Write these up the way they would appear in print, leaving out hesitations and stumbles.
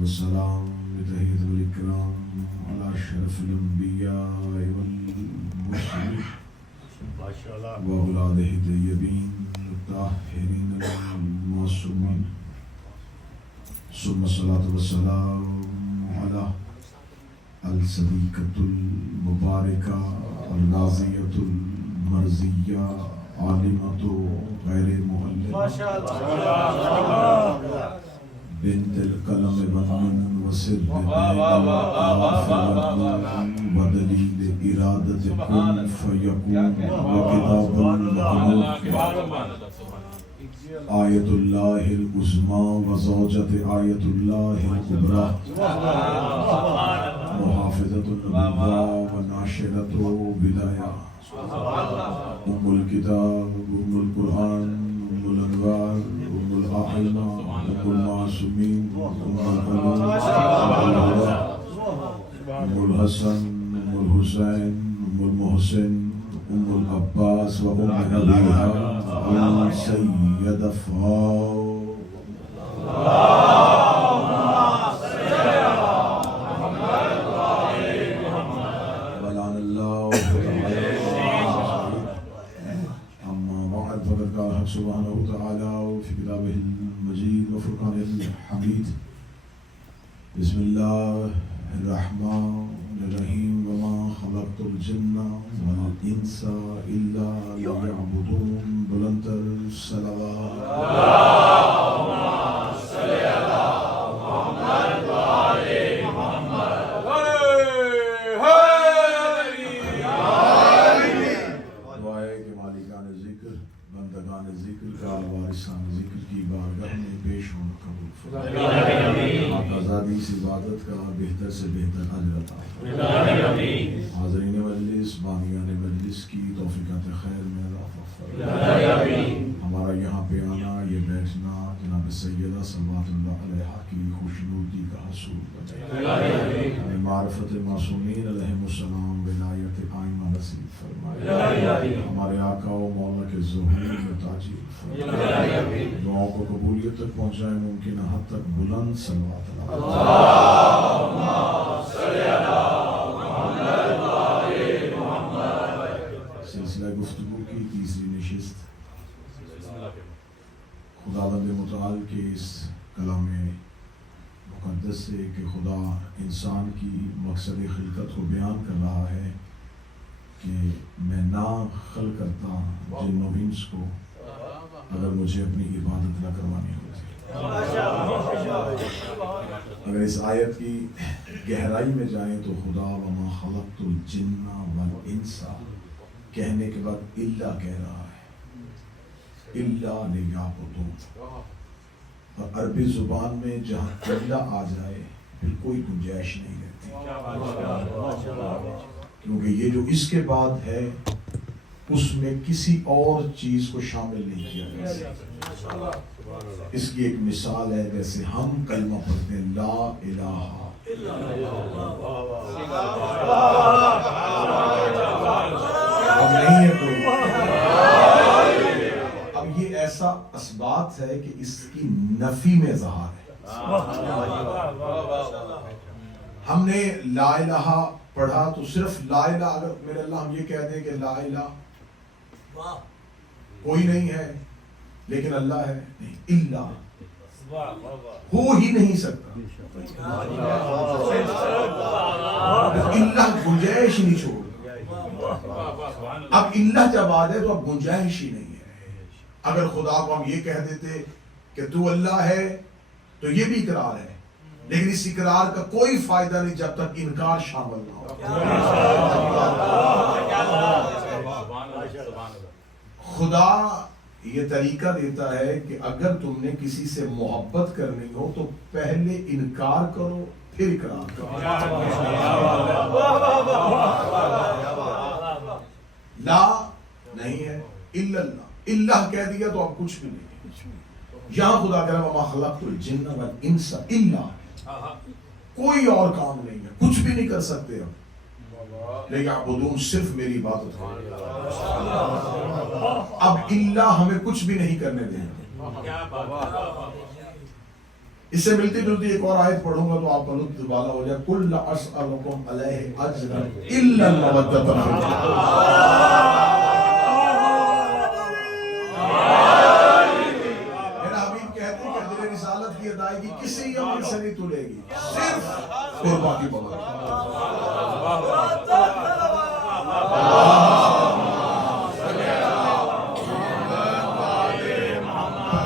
والسلام بتحية الإكرام على أشرف الأنبياء والمرسلين وأولاده الطيبين الطاهرين المعصومين ثم الصلاة والسلام على الصديقة المباركة الغازية المرزية عالمة غير مؤلفة ما شاء الله بنت القلم بنون وسر ودليل إرادة كن فيكون وكتاب المخلوق آية الله العظمى وزوجة آية الله الكبرى محافظة النبوة وناشرة بداية أم الكتاب أم القرآن أم الأنوار أم الأعلى أم المعصومين أم القلوب أم الحسن أم الحسين أم المحسن أم العباس وأم أبيها أم سيدة فاطمة ولعن الله أما بعد فقد قال الحق سبحانه وتعالى في كتابه المجيد وفرقانه الحميد بسم الله الرحمن الرحيم وما خلقت الجن والإنس إلا ليعبدون بلندر الصلوات اللهم صل على محمد وآل محمد دعائے کے مالکان ذکر بندگان ذکر کا وارثان ذکر کی بارگاہ میں پیش ہونا قبول فرمائے آزادی سے عبادت کا بہتر سے بہتر اجر عطا فرمائے حاضرین مجلس بانیان مجلس کی توفیقات خیر میں اضافہ فرمائے ہمارا یہاں پہ آنا یہ بیٹھنا جناب سیدہ صلوات اللہ علیہ کی خوشنودی کا حصول بنائے ہمیں معرفت معصومین علیہم السلام ولایت قائمہ نصیب فرمائے ہمارے آقا و مولا کے ظہور میں تاجیل فرمائے دعاؤں کو قبولیت تک پہنچائے ممکن حد تک بلند صلوات اللہم صلی علی محمد و آل محمد سلسلہ گفتگو کی تیسری نشست خداوند متعال کے اس کلام مقدس سے کہ خدا انسان کی مقصد خلقت کو بیان کر رہا ہے کہ میں نہ خلق کرتا جن و انس کو اگر مجھے اپنی عبادت نہ کروانی ہوتی. اگر اس آیت کی گہرائی میں جائیں تو خدا وما خلقت الجن والانس کہنے کے بعد الا کہہ رہا ہے الا لیعبدون. اور عربی زبان میں جہاں الا آ جائے پھر کوئی گنجائش نہیں رہتی کیونکہ یہ جو اس کے بعد ہے اس میں کسی اور چیز کو شامل نہیں کیا جا سکتا. اس کی ایک مثال ہے جیسے ہم کلمہ پڑھتے ہیں لا الہ الا اللہ اب نہیں ہے کوئی. اب یہ ایسا اثبات ہے کہ اس کی نفی میں اظہار ہے. ہم نے لا الہ پڑھا تو صرف لا الہ اگر میرے اللہ ہم یہ کہہ دیں کہ لا الہ کوئی نہیں ہے لیکن اللہ ہے نہیں الا ہو ہی نہیں سکتا. اللہ گنجائش ہی نہیں چھوڑ. اب اللہ جب آ جائے تو اب گنجائش ہی نہیں ہے. اگر خدا کو ہم یہ کہہ دیتے کہ تو اللہ ہے تو یہ بھی اقرار ہے لیکن اس اقرار کا کوئی فائدہ نہیں جب تک انکار شامل نہ ہو. خدا یہ طریقہ دیتا ہے کہ اگر تم نے کسی سے محبت کرنی ہو تو پہلے انکار کرو پھر اقرار کرو. لا نہیں ہے الا اللہ. اللہ کہہ دیا تو اب کچھ بھی نہیں. یہاں خدا کہہ رہا وما خلقت الجن والانس الا کوئی اور کام نہیں ہے کچھ بھی نہیں کر سکتے ہم لیکن صرف میری عبادت ہے. اب اللہ ہمیں کچھ بھی نہیں کرنے دیں. اس سے ملتی جلتی ایک اور آیت پڑھوں گا تو آپ کا لطف والا ہو جائے. قُلْ لَا أَسْأَلُكُمْ عَلَيْهِ أَجْرًا إِلَّا الْمَوَدَّةَ فِي الْقُرْبَى. میرا حبیب کہتے ہیں کہ اجر رسالت کی ادائیگی کسی عمل سے نہیں تلے گی، صرف قربا کی بابت.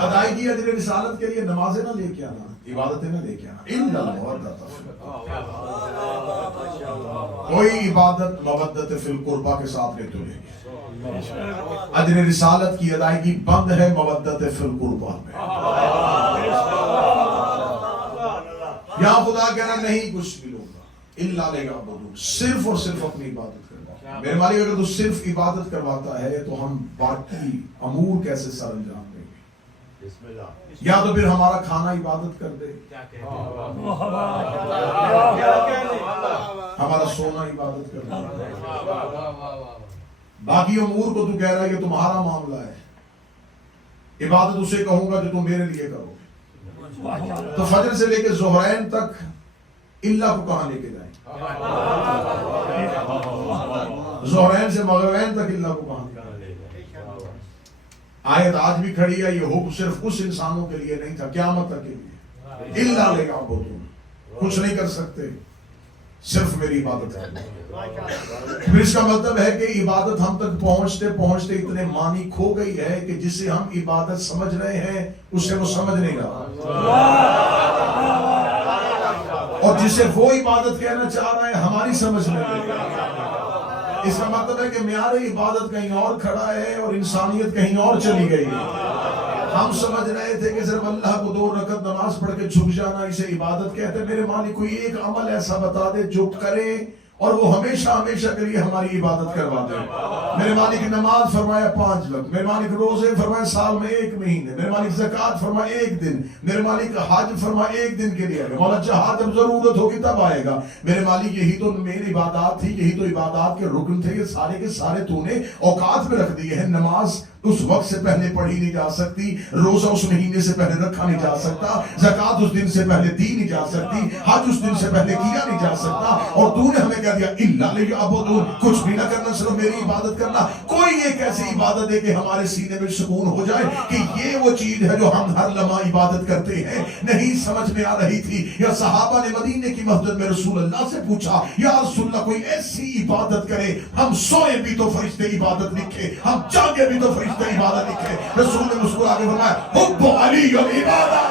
ادائیگی اجر رسالت کے لیے نمازیں نہ لے کے آنا، عبادتیں نہ لے کے آنا. کوئی عبادت مودت فی القربہ کے ساتھ نہیں تلے گی. اجر رسالت کی ادائیگی بند ہے مودت فی القربہ میں. یا خدا کہنا نہیں کچھ بھی لوں گا الا لیعبدون، صرف اور صرف اپنی عبادت کرنا. میرے مالک اگر تو صرف عبادت کرواتا ہے تو ہم باقی امور کیسے سر انجام دیں گے؟ یا تو پھر ہمارا کھانا عبادت کر دے، ہمارا سونا عبادت کر دے، باقی امور کو تو کہہ رہا ہے کہ تمہارا معاملہ ہے، عبادت اسے کہوں گا جو تم میرے لیے کرو. تو فجر سے لے کے ظہرین تک اللہ کو کہاں لے کے جائیں؟ ظہرین سے مغربین تک اللہ کو کہاں لے کے جائیں؟ آیت آج بھی کھڑی ہے. یہ حکم صرف اس انسانوں کے لیے نہیں تھا، قیامت تک کے لیے. اللہ لیعبدون، کچھ نہیں کر سکتے، صرف میری عبادت کرنا. پھر اس کا مطلب ہے کہ عبادت ہم تک پہنچتے پہنچتے اتنے معنی کھو گئی ہے کہ جسے ہم عبادت سمجھ رہے ہیں اسے وہ سمجھ نہیں رہا، اور جسے وہ عبادت کہنا چاہ رہا ہے ہماری سمجھ میں نہیں. اس کا مطلب ہے کہ معیار عبادت کہیں اور کھڑا ہے اور انسانیت کہیں اور چلی گئی ہے. ہم سمجھ رہے تھے کہ صرف اللہ کو 2 رکعت نماز پڑھ کے جھک جانا اسے عبادت کہتے ہیں. میرے مالک کوئی ایک عمل ایسا بتا دے جو کرے اور وہ ہمیشہ ہمیشہ کے لیے ہماری عبادت کروا دے. میرے مالک نماز فرمایا 5 وقت، میرے مالک روزے فرمایا سال میں 1 مہینے، میرے مالک زکوٰۃ فرمایا 1 دن، میرے مالک حج فرمایا 1 دن کے لیے. مولا جہاد جب ضرورت ہوگی تب آئے گا. میرے مالک یہی تو میری عبادات تھی، یہی تو عبادات کے رکن تھے، یہ سارے کے سارے تو نے اوقات میں رکھ دیے ہیں. نماز اس وقت سے پہلے پڑھی نہیں جا سکتی، روزہ اس مہینے سے پہلے رکھا نہیں جا سکتا، زکوٰۃ اس دن سے پہلے دی نہیں جا سکتی، حج اس دن سے پہلے کیا نہیں جا سکتا. اور تو نے ہمیں کہہ دیا الا لیعبدون، کچھ بھی نہ کرنا، صرف میری عبادت کرنا. کوئی ایک ایسی عبادت ہے کہ ہمارے سینے میں سکون ہو جائے کہ یہ وہ چیز ہے جو ہم ہر لمحہ عبادت کرتے ہیں. نہیں سمجھ میں آ رہی تھی. یا صحابہ نے مدینے کی مسجد میں رسول اللہ سے پوچھا یا رسول اللہ کوئی ایسی عبادت کرے، ہم سوئے بھی تو فرشتے عبادت لکھے، ہم جاگے بھی تو فرشتے عبادت لکھے. رسول نے مسکرا کے فرمایا حب علی عبادت،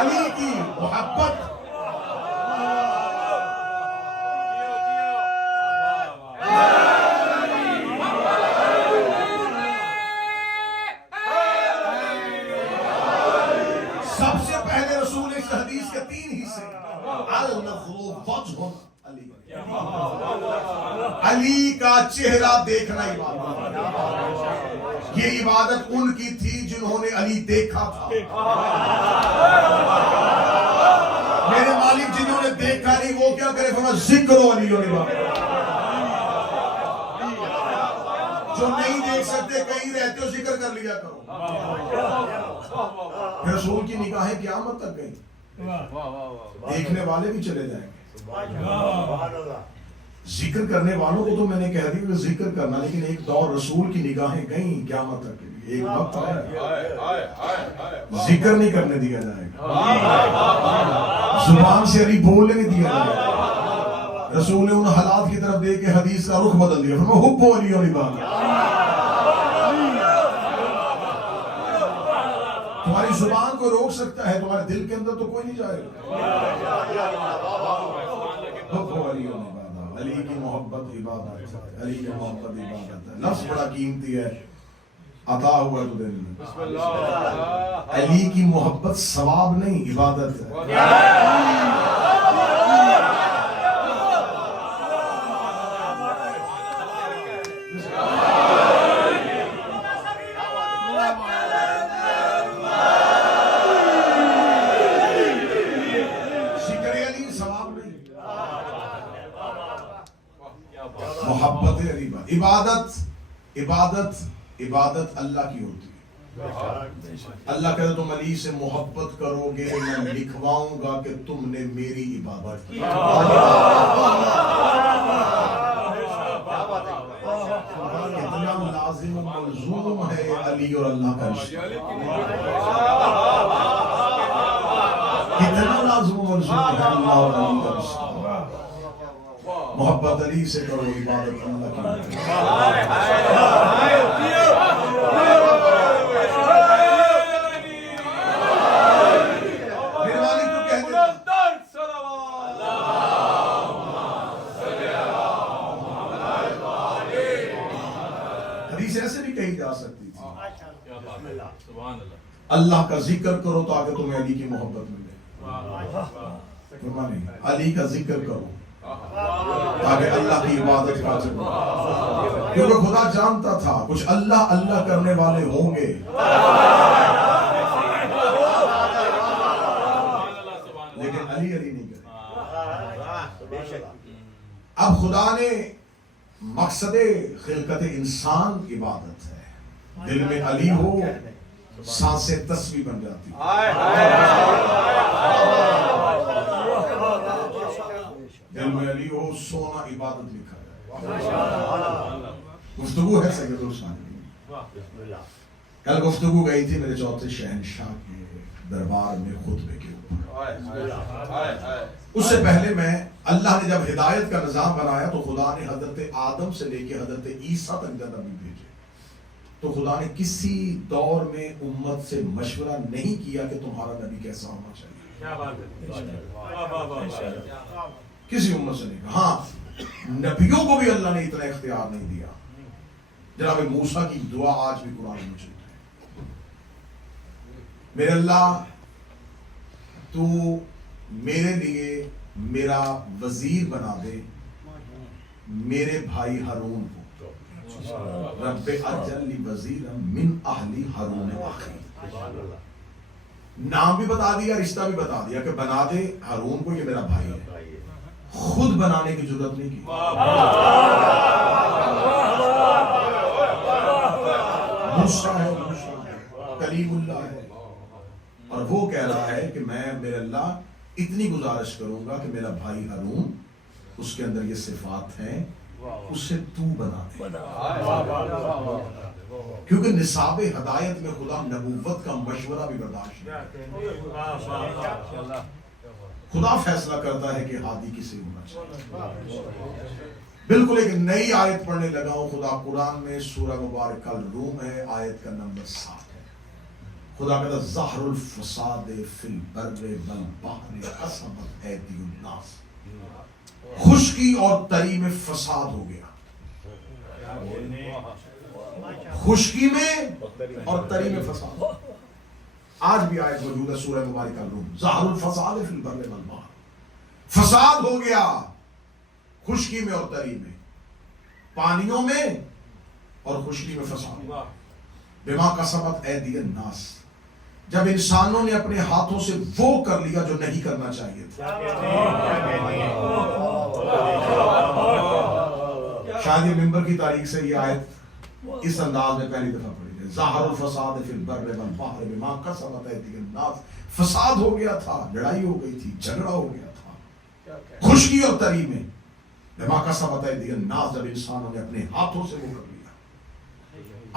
علی کی محبت. سب سے پہلے رسول اس حدیث کے 3 حصے علی کا چہرہ دیکھنا عبادت. یہ عبادت ان کی تھی جنہوں نے علی دیکھا تھا. میرے مالک جنہوں نے دیکھا نہیں وہ کیا کرے؟ فرمایا ذکر و علی عبادت. جو نہیں دیکھ سکتے کہیں رہتے ہو ذکر کر لیا کرو. رسول کی نگاہیں قیامت تک گئی، دیکھنے والے بھی چلے جائیں گے. ذکر کرنے والوں کو تو میں نے کہہ دیا کہ ذکر کرنا، لیکن ایک دور رسول کی نگاہیں گئیں قیامت تک کے لیے. ایک وقت آیا ذکر نہیں کرنے دیا جائے گا، زبان سے علی بولنے نہیں دیا جائے گا. رسول نے ان حالات کی طرف دیکھ کے حدیث کا رخ بدل دیا. فرمایا حب علی عبادت. تمہاری زبان کو روک سکتا ہے، تمہارے دل کے اندر تو کوئی نہیں جائے گا. علی کی محبت عبادت ہے، علی کی محبت عبادت ہے. لفظ بڑا قیمتی ہے، عطا ہوا تو دل میں. علی کی محبت ثواب نہیں عبادت ہے. محبت عبادت عبادت عبادت اللہ کی ہوتی ہے. اللہ کہتا تم علی سے محبت کرو گے میں لکھواؤں گا کہ تم نے میری عبادت کی. کتنا لازم و ملزوم ہے علی اور اللہ کا رشتہ. کتنا لازم و ملزوم ہے اللہ اور علی کا رشتہ. محبت علی سے کرو عبادت اللہ کی. حدیث ایسے بھی کہی جا سکتی تھی اللہ کا ذکر کرو تاکہ تمہیں علی کی محبت ملے. علی کا ذکر کرو تاکہ اللہ کی عبادت کا ذکر. کیونکہ خدا جانتا تھا کچھ اللہ اللہ کرنے والے ہوں گے لیکن علی علی نہیں کرے. اب خدا نے مقصد خلقت انسان عبادت ہے. دل میں علی ہو سانسیں تسبیح بن جاتی. دل میں علی ہو سونا عبادت لکھا ہے. گفتگو ہے سید الرسول. کل گفتگو گئی تھی میرے چوتھے شہنشاہ کے دربار میں خطبے کے اوپر. اس سے پہلے میں اللہ نے جب ہدایت کا نظام بنایا تو خدا نے حضرت آدم سے لے کے حضرت عیسیٰ تک جب نبی بھیجے تو خدا نے کسی دور میں امت سے مشورہ نہیں کیا کہ تمہارا نبی کیسا ہونا چاہیے. کسی امت سے نہیں کہا. ہاں نبیوں کو بھی اللہ نے اتنا اختیار نہیں دیا. جناب موسیٰ کی دعا آج بھی قرآن میں موجود ہے. میرے اللہ تو میرے لیے میرا وزیر بنا دے میرے بھائی ہارون کو. رب اجعل لی وزیرا من اہلی ہارون اخی. نام بھی بتا دیا رشتہ بھی بتا دیا کہ بنا دے ہارون کو یہ میرا بھائی ہے. خود بنانے کی ضرورت نہیں کی. موسیٰ ہے کلیم اللہ ہے اور وہ کہہ رہا ہے کہ میں میرے اللہ اتنی گزارش کروں گا کہ میرا بھائی ہارون اس کے اندر یہ صفات ہیں اسے تو بنا دے. کیونکہ نصاب ہدایت میں خدا نبوت کا مشورہ بھی برداشت نہیں. خدا فیصلہ کرتا ہے کہ ہادی کسے ہونا چاہیے. بالکل ایک نئی آیت پڑھنے لگا ہوں. خدا قرآن میں سورہ مبارکہ الروم ہے آیت کا نمبر 7 ہے. خدا کہتا ظہر الفساد فی البر والبحر قسمت ایدی الناس. خشکی اور تری میں فساد ہو گیا. خشکی میں اور تری میں فساد. آج بھی آیت موجود ہے سورہ مبارکہ الروم ظہر الفساد فی البر والبحر. فساد ہو گیا خشکی میں اور تری میں, پانیوں میں اور خشکی میں فساد. بما کسبت ایدی الناس. جب انسانوں نے اپنے ہاتھوں سے وہ کر لیا جو نہیں کرنا چاہیے تھا. شاید یہ ممبر کی تاریخ سے یہ آیت اس انداز میں پہلی دفعہ پڑھی ہے. ظاہر الفساد فی البر والبحر بما کسبت ایدی الناس. فساد ہو گیا تھا, لڑائی ہو گئی تھی, جھگڑا ہو گیا تھا خشکی اور تری میں. بما کسبت ایدی الناس جب انسانوں نے اپنے ہاتھوں سے وہ کر لیا.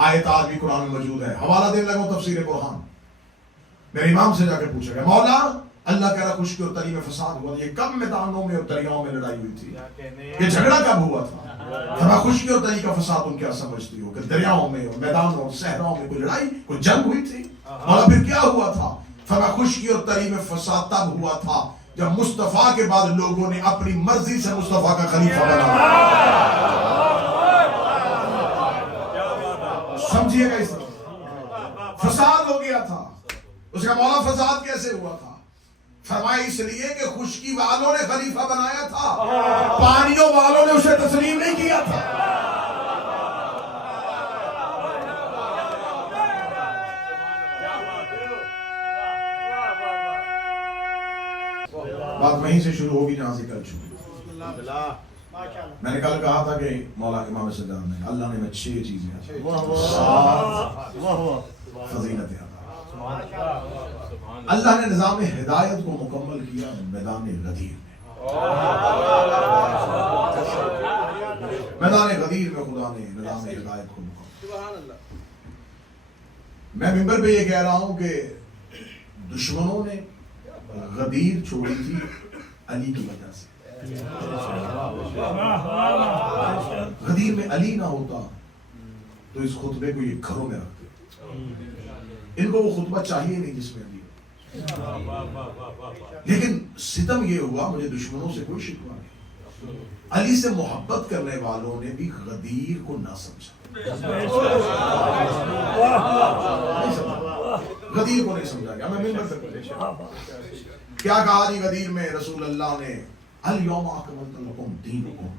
آیت آج بھی قرآن میں موجود ہے. حوالہ دینے لگا تفسیر برہان. میرے امام سے جا کے پوچھا گیا مولا اللہ کہہ رہا خشکی اور تری میں فساد ہوا. یہ کب میدانوں میں اور دریاؤں میں لڑائی ہوئی تھی؟ یہ جھگڑا کب ہوا تھا؟ ہمیں خشکی اور تری کا فساد تم کیا سمجھتی ہو کہ دریاؤں میں اور میدانوں اور صحراؤں میں کوئی لڑائی کوئی جنگ ہوئی تھی؟ مولا پھر کیا ہوا تھا؟ فرمایا خشکی اور تری میں فساد تب ہوا تھا جب مصطفیٰ کے بعد لوگوں نے اپنی مرضی سے مصطفیٰ کا خلیفہ بنا. سمجھیے گا اس طرح فساد ہو گیا تھا. اس کا مولا فساد کیسے ہوا تھا؟ فرمایا اس لیے کہ خشکی والوں نے خلیفہ بنایا تھا, پانیوں والوں نے اسے تسلیم نہیں کیا تھا. بات وہیں سے شروع ہوگی جہاں سے کل شروع. میں نے کل کہا تھا کہ مولا امام سجاد نے اللہ نے 6 چیزیں فضیلتیں عطا. اللہ نے نظام ہدایت کو مکمل کیا میدان غدیر میں. میدان غدیر میں خدا نے نظام ہدایت کو مکمل. میں منبر پہ یہ کہہ رہا ہوں کہ دشمنوں نے غدیر چھوڑی تھی علی کی وجہ سے. غدیر میں علی نہ ہوتا تو اس خطبے کو یہ گھروں میں رکھتے. ان کو وہ خطبہ چاہیے نہیں جس میں علی. لیکن ستم یہ ہوا, مجھے دشمنوں سے کوئی شکوہ نہیں, علی سے محبت کرنے والوں نے بھی غدیر کو نہ سمجھا. غدیر کو نہیں سمجھا گیا. میں منبر پہ کیا کہا جی غدیر میں رسول اللہ نے, الیوم اکملت لکم دینکم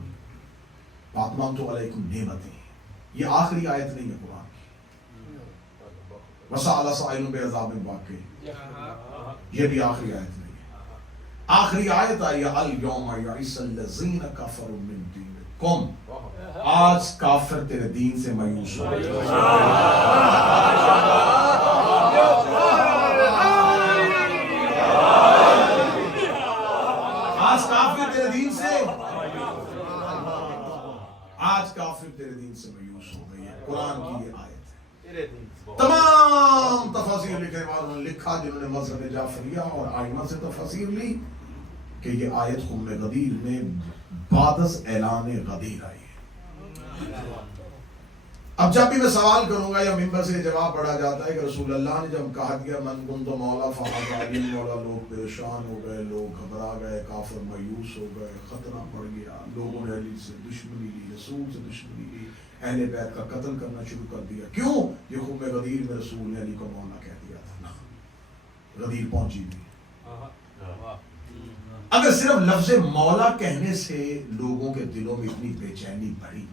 واتممت علیکم نعمتی. یہ آخری آیت نہیں ہے قرآن کی. وسأل سائل بعذاب واقع, یہ بھی آخری آیت نہیں ہے. آخری آیت آئی الیوم یئس الذین کفروا من دینکم, آج کافر تیرے دین سے مایوس ہو گئے. آج کافر تیرے دین سے مایوس ہو گئی ہے. قرآن کی یہ آیت ہے. تمام تفاسیر لکھنے والوں نے لکھا جنہوں نے مذہب جعفریہ اور آئمہ سے تفاسیر لی کہ یہ آیت خم غدیر میں بعد از اعلان غدیر آئی ہے. اب جب بھی میں سوال کروں گا یا ممبر سے جواب پڑھا جاتا ہے کہ رسول اللہ نے جب کہا دیا من کنت مولا فہذا علی مولا, لوگ پریشان ہو گئے, لوگ گھبرا گئے, کافر مایوس ہو گئے, خطرہ پڑ گیا, لوگوں نے علی سے دشمنی لی, رسول سے دشمنی لی, اہل بیت کا قتل کرنا شروع کر دیا. کیوں؟ یہ خم غدیر میں رسول نے علی کو مولا کہہ دیا تھا. نا غدیر پہنچی تھی. اگر صرف لفظ مولا کہنے سے لوگوں کے دلوں میں اتنی بے چینی بڑھی,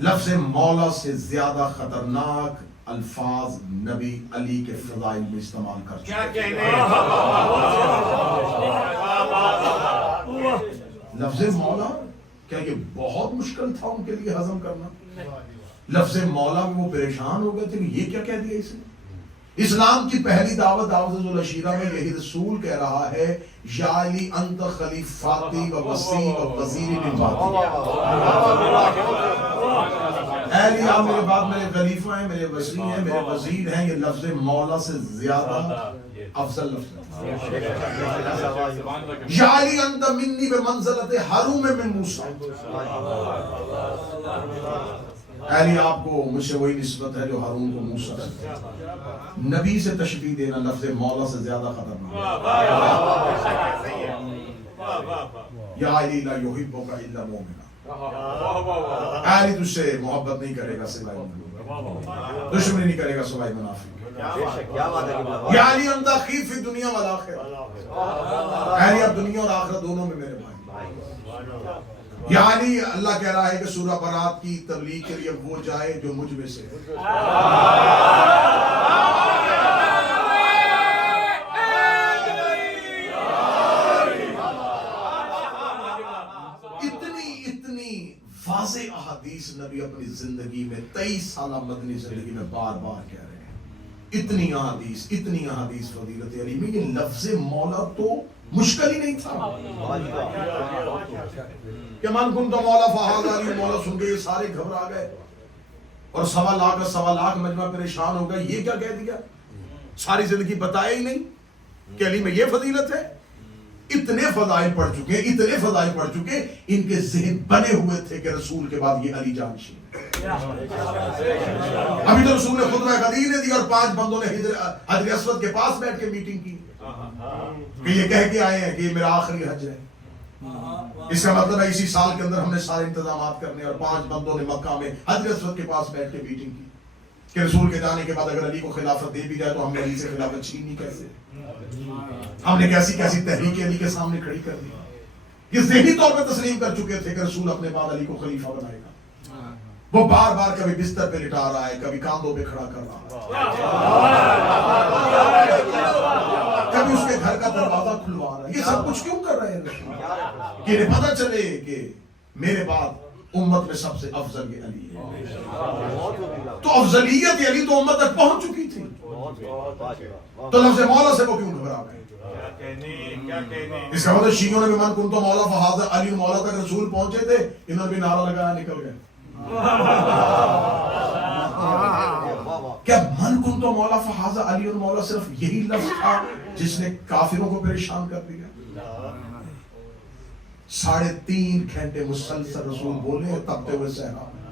لفظ مولا سے زیادہ خطرناک الفاظ نبی علی کے فضائل میں استعمال کر چکے. لفظ مولا کیا یہ بہت مشکل تھا ان کے لیے ہضم کرنا؟ لفظ مولا میں وہ پریشان ہو گئے تھے کہ یہ کیا کہہ دیا اس نے. اسلام کی پہلی دعوت ذو العشیرہ میں یہی رسول کہہ رہا ہے یا علی انت خلیفاتی و وصی و وزیر من بعدی. اے علی آپ میرے بعد میرے خلیفہ ہیں, میرے وزیر ہیں, میرے وزیر ہیں. یہ لفظ مولا سے زیادہ افضل لفظ ہے. یا علی انت منی بمنزلت ہارون من موسیٰ. علی آپ کو مجھ سے وہی نسبت ہے جو ہارون کو موسیٰ سے. نبی سے تشبیہ دینا لفظ مولا سے زیادہ خطرناک ہے. یا علی لا یحبک الا مومن. علی تجھ سے محبت نہیں کرے گا سوائے مومن, دشمنی نہیں کرے گا سوائے منافق. یا علی انت اخی فی الدنیا والآخرہ. علی اب دنیا اور آخرت دونوں میں میرے بھائی. یا علی اللہ کہہ رہا ہے کہ سورہ برات کی تبلیغ کے لیے وہ جائے جو مجھ میں سے. اتنی واضح احادیث نبی اپنی زندگی میں 23 سالہ مدنی زندگی میں بار بار کہہ رہے ہیں. اتنی احادیث فضیلت علی میں. یہ لفظ مولا تو مشکل ہی نہیں تھا کہ من کنت مولا فہذا علی مولا. سن کے یہ سارے گھبرا گئے اور 1.25 لاکھ مجمع پریشان ہو گئے. یہ کیا کہہ دیا؟ ساری زندگی بتایا ہی نہیں کہ علی میں یہ فضیلت ہے. اتنے فضائل پڑھ چکے, ان کے ذہن بنے ہوئے تھے کہ رسول کے بعد یہ علی جانشین. ابھی تو رسول نے خطبہ غدیر نے دی اور 5 بندوں نے حجر اسود کے پاس بیٹھ کے میٹنگ کی کہ یہ کہہ کے آئے ہیں کہ یہ میرا آخری حج ہے. اس کا مطلب ہے اسی سال کے اندر ہم نے سارے انتظامات کرنے. اور 5 بندوں نے مکہ میں حجر اسود کے پاس بیٹھ کے میٹنگ کی کہ رسول کے جانے کے بعد اگر علی کو خلافت دے بھی جائے تو ہم نے علی سے خلافت چھینی کیسے. ہم نے کیسی تحریک علی کے سامنے کھڑی کر دی. یہ ذہنی طور پہ تسلیم کر چکے تھے کہ رسول اپنے بعد علی کو خلیفہ بنائے گا. وہ بار بار کبھی بستر پہ لٹا رہا ہے, کبھی کاندھوں پہ کھڑا کر رہا ہے, کبھی اس کے گھر کا دروازہ کھلوا رہا ہے. یہ سب کچھ کیوں کر رہے ہیں رسول؟ کہ انہیں پتہ چلے کہ میرے بعد امت میں سب سے افضل یہ علی ہے. تو افضلیت علی تو امت تک پہنچ چکی تھی. تو لفظ مولا سے وہ کیوں گھبرا گئے؟ اس کا مطلب شیعوں نے بھی من کنتو مولا فہذا علی مولا تک رسول پہنچے تھے، انہوں نے بھی نعرہ لگایا نکل گئے. کیا من کنتو مولا فہذا علی مولا صرف یہی لفظ تھا جس نے کافروں کو پریشان کر دیا؟ 3.5 گھنٹے مسلسل رسول بولے تبتے ہوئے صحرا میں.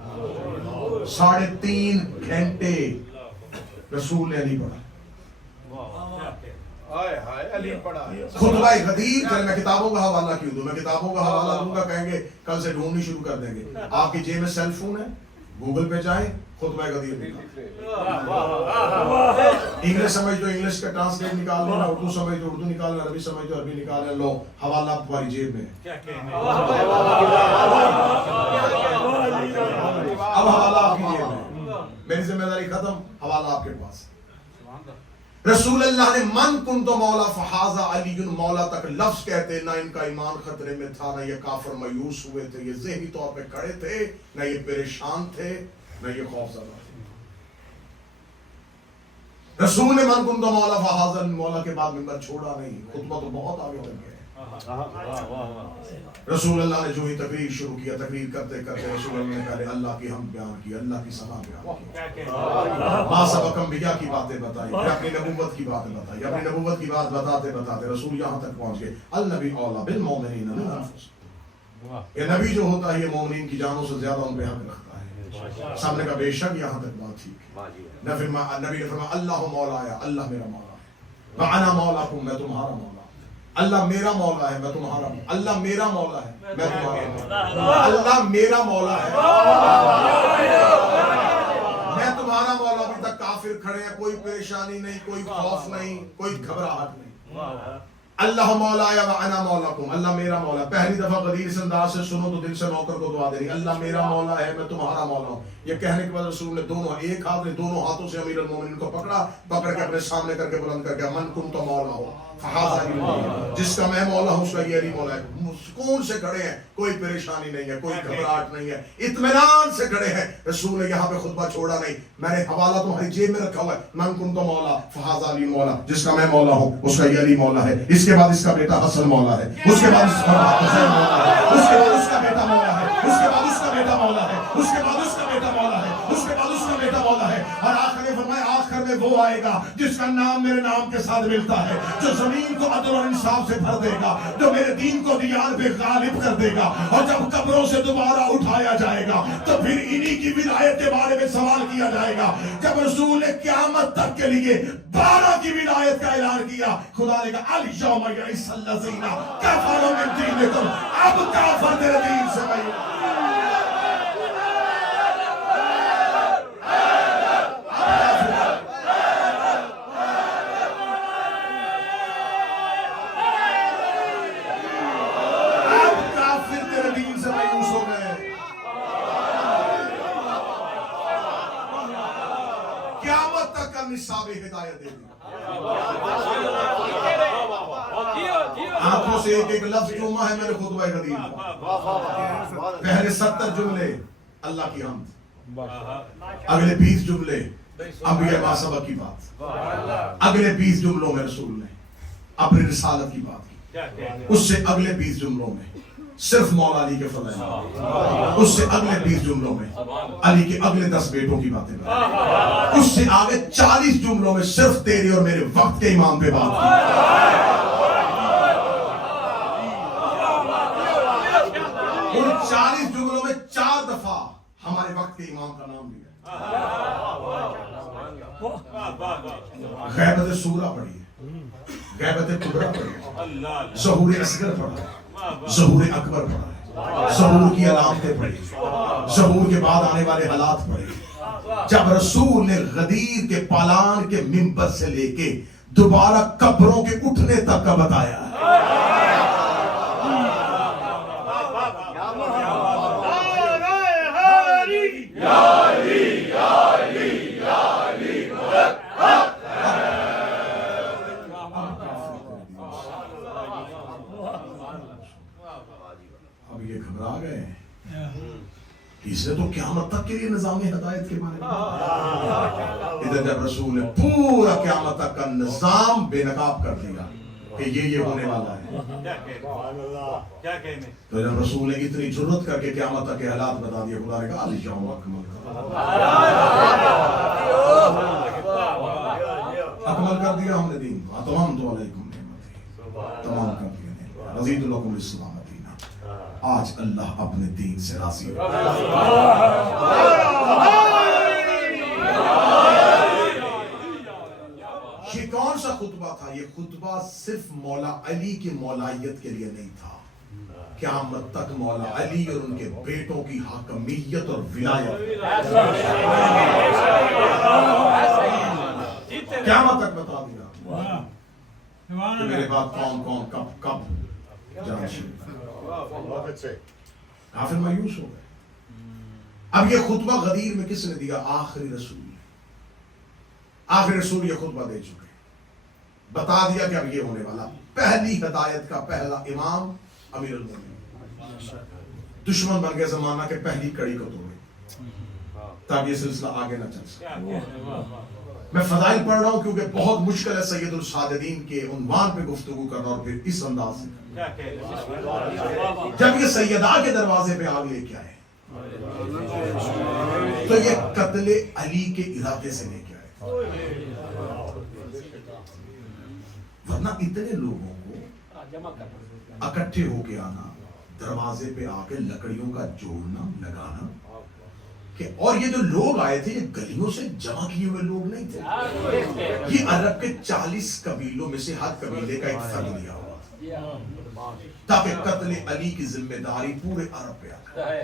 3.5 گھنٹے رسول نے علی پڑھا. خطبہ غدیر. چلے میں کتابوں کا حوالہ کیوں دوں؟ میں کتابوں کا حوالہ دوں گا، کہیں گے کل سے ڈھونڈنی شروع کر دیں گے. آپ کی جیب میں سیل فون ہے، گوگل پہ جائیں، خطبہ غدیر انگلش سمجھ تو انگلش کا ٹرانسلیٹ نکال لینا، اردو سمجھ تو اردو نکال لینا، عربی سمجھ تو عربی نکال لینا. لو حوالہ تمہاری جیب میں. اب حوالہ آپ کی جیب میں، میری ذمہ داری ختم، حوالہ آپ کے پاس. رسول اللہ نے من کنتو مولا فہذا علی مولا تک لفظ کہتے. نہ ان کا ایمان خطرے میں تھا، نہ یہ کافر مایوس ہوئے تھے، یہ ذہنی طور پہ کھڑے تھے، نہ یہ پریشان تھے، نہ یہ خوف زدہ تھے. رسول نے من کنتو مولا فہذا مولا کے بعد منبر چھوڑا نہیں. خطبہ تو بہت آگے تک گئے. رسول اللہ نے جو ہی تقریر شروع کیا، تقریر کرتے کرتے رسول اللہ نے کہا اللہ کی ہم بیان کی، اللہ کی ثنا بیان کی، ماں سبق انبیاء کی باتیں بتائی، اپنی نبوت کی باتیں بتائی. اپنی نبوت کی بات بتاتے بتاتے رسول یہاں تک پہنچ گئے النبی اولیٰ بالمؤمنین من انفسہم. یہ نبی جو ہوتا ہے یہ مومنین کی جانوں سے زیادہ ان پہ حق رکھتا ہے. سامنے کا بے شک یہاں تک بات ٹھیک ہے. نبی نے فرمایا اللہ مولایا، اللہ میرا مولا ہے. وانا مولاکم، میں تمہارا مولا. اللہ میرا مولا ہے، میں تمہارا. اللہ میرا مولا ہے، میں تمہارا. اللہ میرا مولا ہے، میں تمہارا مولا. ابھی تک کافر کھڑے ہیں، کوئی پریشانی نہیں، کوئی خوف نہیں، کوئی گھبراہٹ نہیں. اللہ مولایا وانا مولاکم، اللہ میرا مولا. پہلی دفعہ غدیر اس انداز سے سنو تو دل سے نوکر کو دعا دینی، اللہ میرا مولا ہے، میں تمہارا مولا ہوں. یہ کہنے کے بعد رسول نے دونوں ایک ہاتھ نے دونوں ہاتھوں سے امیر المومنین کو پکڑا، پکڑ کے اپنے سامنے کر کے بلند کر کے من کنتو مولا ہو فہذا علی مولا، جس کا میں مولا ہوں اس کا یہ علی مولا ہے. سکون سے کھڑے ہیں، کوئی پریشانی نہیں ہے، کوئی گھبراہٹ نہیں ہے، اطمینان سے کھڑے ہیں. رسول نے یہاں پہ خطبہ چھوڑا نہیں. میں نے حوالہ تمہاری جیب میں رکھا ہوا ہے، من کنتو مولا فہذا علی مولا، جس کا میں مولا ہوں اس کا یہ علی مولا ہے. اس کے بعد اس کا بیٹا حسن مولا ہے، اس کے بعد اس کا حسین مولا ہے، اس کے بعد اس کا بیٹا مولا ہے، اس کے بعد اس کا بیٹا مولا ہے، اس کے بعد اس کا بیٹا مولا ہے، اس کے بعد اس کا بیٹا مولا ہے. اور آخر میں فرمایا آخر میں وہ آئے گا جس کا نام میرے نام کے ساتھ ملتا ہے، جو زمین کو عدل اور انصاف سے بھر دے گا، جو میرے دین کو دیار پہ غالب کر دے گا. اور جب قبروں سے دوبارہ اٹھایا جائے گا تو پھر انہی کی ولایت کے بارے میں سوال کیا جائے گا. جب رسول نے قیامت تک کے لیے 12 کی ولایت کا اعلان کیا، خدا نے کہا الیوم یئس الذین کفروا من دینکم، اب کافر تیرے دین سے نہیں. ہدایت دے دی. آنکھوں سے ایک ایک لفظ چوما ہے میرے خطبہ غدیر کا. پہلے 70 جملے اللہ کی حمد، اگلے 20 جملے انبیاء ماں سبق کی بات، اگلے 20 جملوں میں رسول نے اپنی رسالت کی بات کی. اس سے اگلے 20 جملوں میں صرف مولا علی کے فضائل، اس سے اگلے 20 جملوں میں علی کے اگلے 10 بیٹوں کی باتیں، اس سے آگے 40 جملوں میں صرف تیرے اور میرے وقت کے امام پہ بات کی. ان 40 جملوں میں 4 دفعہ ہمارے وقت کے امام کا نام لیا. غیبت سورہ پڑھی ہے، غیبت کبریٰ پڑھی ہے، ظہور اصغر پڑھا ہے، ظہور اکبر پڑھا ہے، ظہور کی علامتیں پڑھی، ظہور کے بعد آنے والے حالات پڑھے. جب رسول نے غدیر کے پالان کے منبر سے لے کے دوبارہ قبروں کے اٹھنے تک کا بتایا ہے. اب یہ گھبرا گئے ہیں، اس نے تو قیامت تک کے لیے نظام ہدایت کے بارے میں ادھر جب رسول نے پورا قیامت تک کا نظام بے نقاب کر دیا کہ یہ ہونے والا ہے، تو جب رسول نے اتنی جرت کر کے قیامت تک کے حالات بتا دیے، خدا نے کہا الیوم اکمل کر دیا ہم نے دین، تمام تو علیکم نعمتی، تمام کر دیا، رضیت لکم الاسلام دینا۔ آج اللہ اپنے دین سے راضی ہو۔ یہ کون سا خطبہ تھا؟ یہ خطبہ صرف مولا علی کی مولائیت کے لیے نہیں تھا، قیامت تک مولا علی اور ان کے بیٹوں کی حاکمیت اور ولایت قیامت تک بتا دیا کہ میرے بعد کون کون کب کب جانشین۔ کافر مایوس ہو گئے۔ اب یہ خطبہ غدیر میں کس نے دیا؟ آخری رسول۔ آخری رسول یہ خطبہ دے چکے، بتا دیا کہ اب یہ ہونے والا۔ پہلی ہدایت کا پہلا امام امیر المومنین، دشمن بن گئے زمانہ کے پہلی کڑی کو توڑے تاکہ یہ سلسلہ آگے نہ چل سکے۔ میں فضائل پڑھ رہا ہوں کیونکہ بہت مشکل ہے سید الساجدین کے عنوان پہ گفتگو کرنا اور پھر اس انداز سے۔ جب یہ سیدہ کے دروازے پہ آگ لے کے آئے تو یہ قتل علی کے ارادے سے لے کے آئے، ورنہ اتنے لوگوں کو اکٹھے ہو کے آنا، دروازے پہ آ کے لکڑیوں کا جوڑنا لگانا کہ، اور یہ جو لوگ آئے تھے یہ گلیوں سے جمع کیے ہوئے لوگ نہیں تھے، یہ عرب کے 40 قبیلوں میں سے ہر قبیلے کا ایک فرد لیا ہوا تاکہ قتل علی کی ذمہ داری پورے عرب پہ آ جائے۔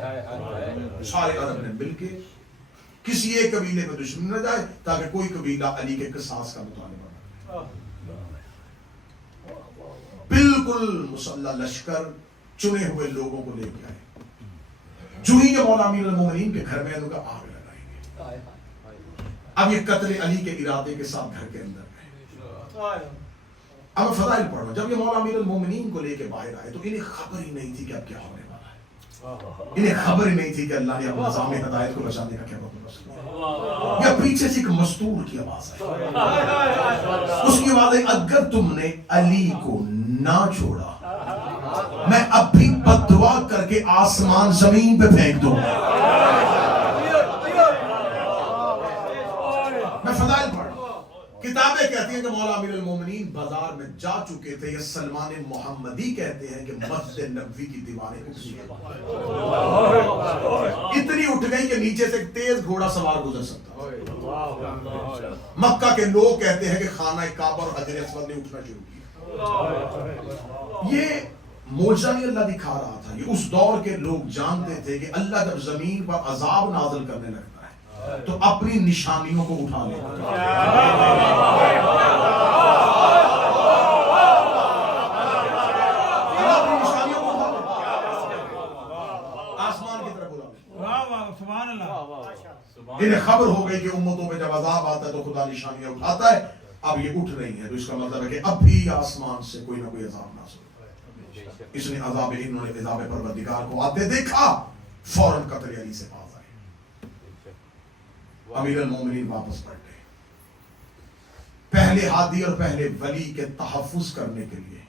سارے عرب نے مل کے کسی ایک قبیلے پہ دشمن نہ جائے تاکہ کوئی قبیلہ علی کے قصاص کا مطالبہ نہ کرے۔ بالکل مسلح لشکر چنے ہوئے لوگوں کو لے کے آئے، جو ہی کہ مولا امیر المومنین کے گھر میں ان کا آگ لگائیں گے۔ اب یہ قتل علی کے ارادے کے ساتھ گھر کے اندر گئے۔ اب فضائل پڑھو، جب یہ مولا امیر المومنین کو لے کے باہر آئے تو انہیں خبر ہی نہیں تھی کہ اب کیا ہونے والا ہے، انہیں خبر ہی نہیں تھی کہ اللہ نے اپنا نظام ہدایت کو بچانے کا کیا بندوبست۔ یا پیچھے سے ایک مستور کی آواز ہے، اس کی آواز ہے، اگر تم نے علی کو نہ چھوڑا میں اب بھی بد دعا کر کے آسمان زمین پہ پھینک دوں۔ میں فضائل پڑھ، کتابیں کہتی ہیں کہ مولا امیر المومنین بازار میں جا چکے تھے، یہ سلمان محمدی کہتے ہیں کہ مسجد نبوی کی دیواریں اتنی اٹھ گئی کہ نیچے سے تیز گھوڑا سوار گزر سکتا۔ مکہ کے لوگ کہتے ہیں کہ خانہ کعبہ اور حجر اسود نے اٹھنا شروع کیا۔ یہ معجزہ نہیں اللہ دکھا رہا تھا، یہ اس دور کے لوگ جانتے تھے کہ اللہ جب زمین پر عذاب نازل کرنے لگتا ہے تو اپنی نشانیوں کو اٹھا لیتا ہے۔ اپنی نشانیوں کو اٹھا لیتا ہے، آسمان کی طرف بلا۔ سبحان اللہ۔ انہیں خبر ہو گئی کہ امتوں میں جب عذاب آتا ہے تو خدا نشانیاں اٹھاتا ہے۔ اب یہ اٹھ رہی ہیں تو اس کا مطلب ہے کہ اب بھی آسمان سے کوئی نہ کوئی عذاب نازل۔ اس نے عذاب، انہوں نے عذاب پروردگار کو آتے دیکھا، فوراً قتل علی سے باز آئے۔ امیر المومنین واپس پلٹ گئے۔ پہلے ہادی اور پہلے ولی کے تحفظ کرنے کے لیے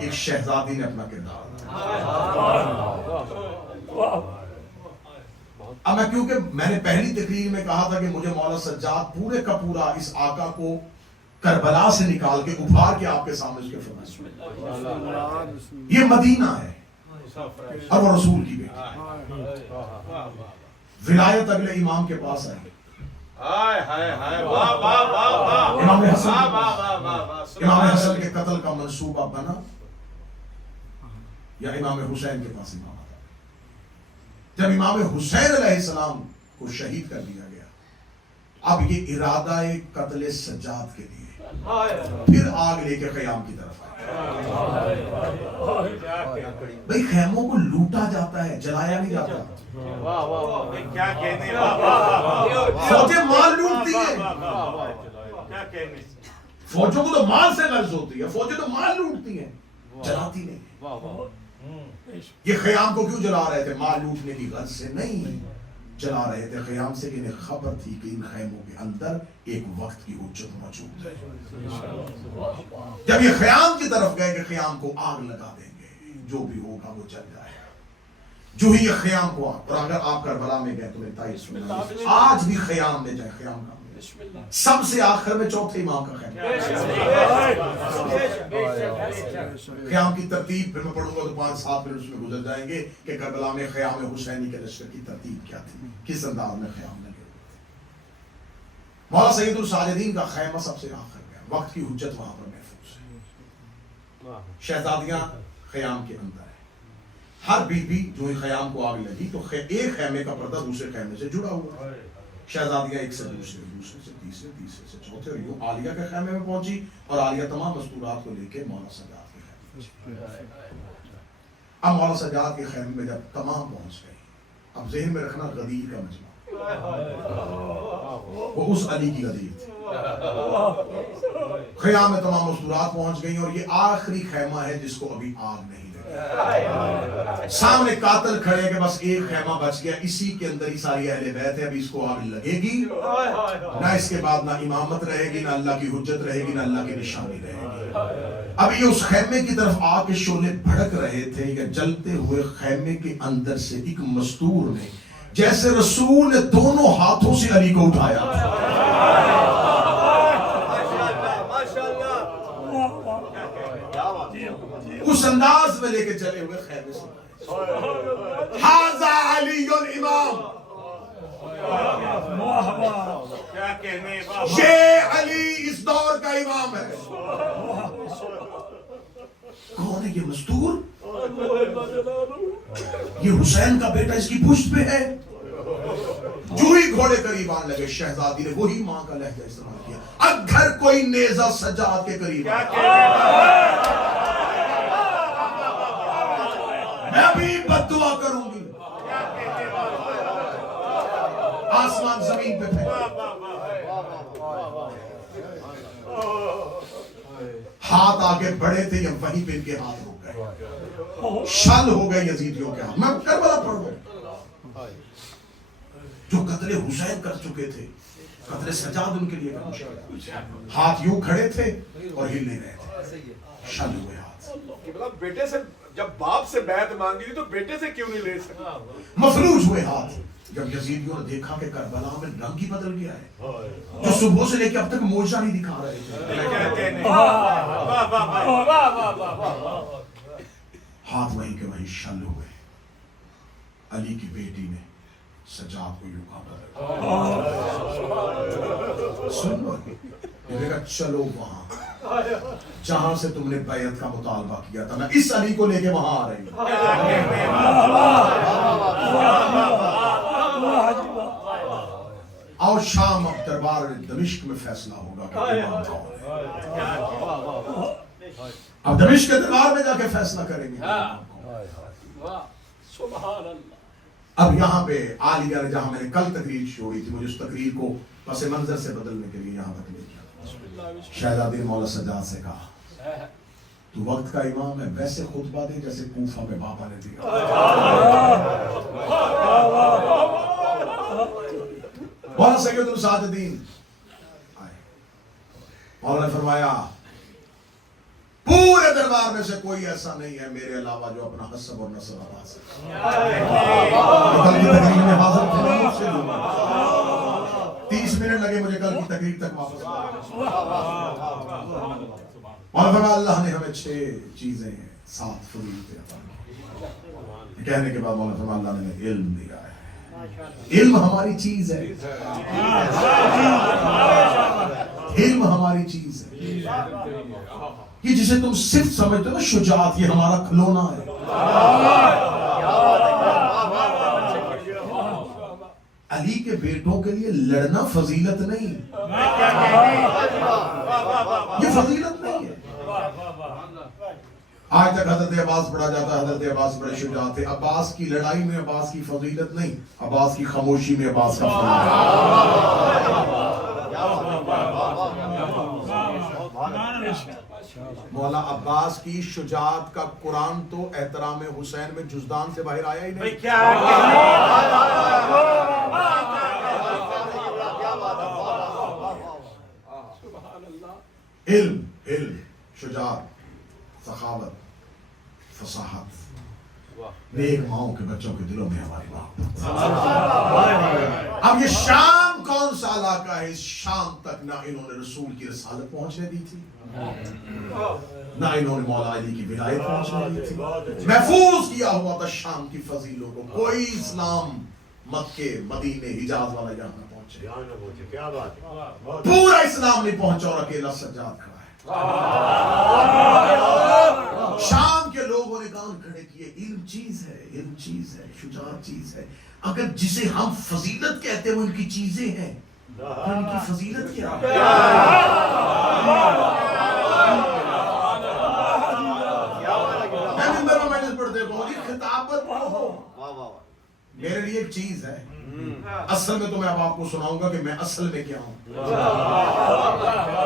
ایک شہزادی نے اپنا کردار ادا۔ اب میں کیونکہ میں نے پہلی تقریر میں کہا تھا کہ مجھے مولا سجاد پورے کا پورا اس آقا کو کربلا سے نکال کے ابھار کے آپ کے سامنے اس کے فرمائش، یہ مدینہ ہے اور وہ رسول کی بیٹی، ولایت اگلے امام کے پاس آئی۔ امام حسن کے قتل کا منصوبہ بنا یا امام حسین کے پاس امام آتا؟ جب امام حسین علیہ السلام کو شہید کر دیا گیا، اب یہ ارادہ قتل سجاد کے لیے پھر آگ لے کے خیام کی طرف آئے۔ بھئی خیموں کو لوٹا جاتا ہے، جلایا نہیں جاتا۔ فوجیں مال لوٹتی ہیں، فوجوں کو تو مال سے غرض ہوتی ہے، فوجیں تو مال لوٹتی ہیں، جلاتی نہیں۔ یہ خیام کو کیوں جلا رہے تھے؟ مال لوٹنے کی غرض سے نہیں، جلا رہے تھے خیام سے کہ انہیں خبر تھی کہ ان خیموں کے اندر ایک وقت کی حجت موجود ہے. جب یہ خیام کی طرف گئے کہ خیام کو آگ لگا دیں گے, جو بھی ہوگا وہ جل جائے. جو ہی یہ خیام کو آگ, اور اگر آپ کربلا میں گئے تو میں تائید سننا, آج بھی خیام میں جائیں, خیام کا سب سے آخر میں چوتھے امام کا خیمہ. خیام کی ترتیب پھر میں پڑھوں گا تو 5-7 منٹ اس میں گزر جائیں گے کہ کربلا میں خیام حسینی کے لشکر کی ترتیب کیا تھی, کس انداز میں خیام لگے ہوئے تھے. مولا سید الساجدین کا خیمہ سب سے آخر میں, وقت کی حجت وہاں پر محفوظ ہے. شہزادیاں خیام کے اندر ہے. ہر بی بی جو ہی خیام کو آگ لگی تو ایک خیمے کا پردہ دوسرے خیمے سے جڑا ہوا. شہزادیاں ایک سے دوسرے, دوسرے سے تیسرے, تیسرے سے چوتھے, اور یوں عالیہ کے خیمے میں پہنچی, اور عالیہ تمام مستورات کو لے کے مولا سجاد کے خیمے میں پہنچی. اب مولا سجاد کے خیمے میں جب تمام پہنچ گئی, اب ذہن میں رکھنا غدیر کا مجمع, وہ اس علی کی غدیر تھی. خیام میں تمام مستورات پہنچ گئی, اور یہ آخری خیمہ ہے جس کو ابھی آگ نہیں. سامنے قاتل کھڑے کہ بس ایک خیمہ بچ گیا, اسی کے اندر ہی ساری اہل بیت ہے, ابھی اس کو آگ لگے گی, نہ اس کے بعد نہ امامت رہے گی, نہ اللہ کی حجت رہے گی, نہ اللہ کی نشانی رہے گی. اب یہ اس خیمے کی طرف آ کے شعلے بھڑک رہے تھے, یا جلتے ہوئے خیمے کے اندر سے ایک مستور نے جیسے رسول نے دونوں ہاتھوں سے علی کو اٹھایا, اس انداز میں لے کے چلے ہوئے خیمے سے, ھذا علی الامام, یہ علی اس دور کا امام ہے. کون ہے یہ مستور؟ یہ حسین کا بیٹا اس کی پشت پہ ہے. جو ہی گھوڑے قریب آنے لگے, شہزادی نے وہی ماں کا لہجہ استعمال کیا, اگر کوئی نیزہ سجاد کے قریب میں بھی بددعا کروں گی. آسمان زمین پہ پھینک, ہاتھ آگے بڑھے تھے, یا وہیں پہ ان کے ہاتھ رک گئے, شل ہو گئے یزیدیوں کے ہاتھ. میں کربلا پڑھ گئے, جو قتل حسین کر چکے تھے, قتل سجاد ان کے لیے کر چکے, ہاتھ یوں کھڑے تھے اور ہل نہیں رہے تھے, شل ہوئے ہاتھ. بیٹے سے جب باپ سے بیعت مانگی تو بیٹے سے کیوں نہیں لے سکتا؟ مفلوج ہوئے ہاتھ. جب یزیدیوں نے دیکھا کہ کربلا میں رنگ ہی بدل گیا ہے, جو صبح سے لے کے اب تک موجہ نہیں دکھا رہے تھے, ہاتھ وہیں کے وہیں شل ہوئے. علی کی بیٹی نے سجاد کو یوں کہا, سنو, چلو وہاں جہاں سے تم نے بیعت کا مطالبہ کیا تھا, میں اس علی کو لے کے وہاں آ رہی ہوں. اور شام اب دربار دمشق میں فیصلہ ہوگا کہ امام کون ہے. اب دمشق کے دربار میں جا کے فیصلہ کریں گے. اب یہاں پہ عالیہ نے, جہاں میں نے کل تقریر چھوڑی تھی, مجھے اس تقریر کو پس منظر سے بدلنے کے لیے یہاں تک لے گیا. شہزادی مولا سجاد سے کہا, تو وقت کا امام ہے, ویسے خطبہ دے جیسے کوفہ میں بابا نے دیا. مولا سید الساجدین آئے, مولا نے فرمایا, پورے دربار میں سے کوئی ایسا نہیں ہے میرے علاوہ جو اپنا حسب اور نصب آباد سے. کل کی تقریر میں حاضر تھے, 30 منٹ لگے مجھے کل کی تقریر تک واپس. مولا فرمایا, اللہ نے ہمیں 6 چیزیں 7 فضیلتیں عطا کی. کہنے کے بعد مولا فرمایا, اللہ نے ہمیں علم دیا ہے. علم ہماری چیز ہے, علم ہماری چیز ہے. یہ جسے تم صرف سمجھتے ہو شجاعت, یہ ہمارا کھلونا ہے. علی کے بیٹوں کے لیے لڑنا فضیلت نہیں, یہ فضیلت نہیں ہے. آج تک حضرت عباس پڑھا جاتا ہے, حضرت عباس بڑے شجاع تھے. عباس کی لڑائی میں عباس کی فضیلت نہیں, عباس کی خاموشی میں عباس کا فضیلت. مولا عباس کی شجاعت کا قرآن تو احترام حسین میں جزدان سے باہر آیا ہی نہیں. علم شجاعت سخاوت فصاحت نیک ماؤں کے بچوں کے دلوں میں ہماری محبت. اب یہ شام کون سا علاقہ ہے؟ اس شام تک نہ انہوں نے رسول کی رسالت پہنچنے دی تھی، نہ انہوں نے مولا علی کی ولایت پہنچنے دی تھی. محفوظ کیا ہوا تھا شام کی فضیلوں کو. کوئی اسلام مکے مدینے حجاز والا یہاں نہ پہنچے. پورا اسلام نہیں پہنچا اور اکیلا سجاد کھڑا ہے. شام کے لوگوں نے کان کھڑے کیے. علم چیز ہے، علم چیز ہے، شجاعت چیز ہے. اگر جسے ہم فضیلت کہتے ہیں وہ ان کی چیزیں ہیں، تو ان کی فضیلت کیا ہے؟ میں ممبر میں مجلس پڑھتے ہوں یہ خطابت ہو میرے لیے ایک چیز ہے. اصل میں تو میں اب آپ کو سناؤں گا کہ میں اصل میں کیا ہوں.